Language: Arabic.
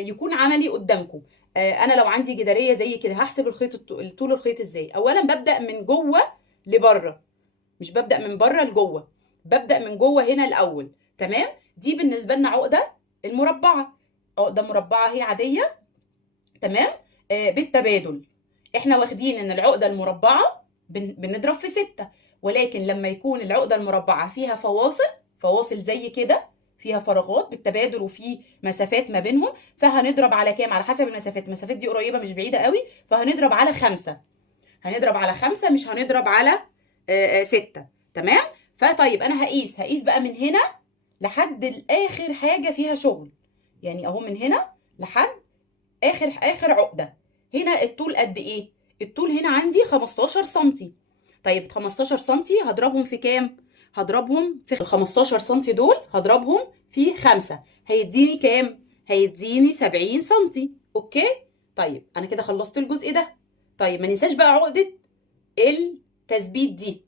يكون عملي قدامكم. انا لو عندي جداريه زي كده هحسب طول الخيط ازاي؟ اولا ببدا من جوه لبره، مش ببدا من بره لجوه، ببدا من جوه هنا الاول. تمام. دي بالنسبه لنا عقده المربعه، عقده مربعه هي عاديه. تمام. بالتبادل احنا واخدين ان العقده المربعه بنضرب في 6، ولكن لما يكون العقده المربعه فيها فواصل زي كده، فيها فراغات بالتبادل وفي مسافات ما بينهم، فهنضرب على كام؟ على حسب المسافات دي قريبه مش بعيده قوي، فهنضرب على 5. هنضرب على 5 مش هنضرب على 6. تمام. فطيب انا هقيس بقى من هنا لحد الاخر حاجه فيها شغل، يعني اهو من هنا لحد اخر عقده. هنا الطول قد ايه؟ الطول هنا عندي 15 سنتي. طيب 15 سنتي هضربهم في كام؟ هضربهم في ال 15 سنتي دول، هضربهم في 5، هيديني كام؟ هيديني 70 سنتي. اوكي. طيب انا كده خلصت الجزء ده. طيب ما ننساش بقى عقده التثبيت دي.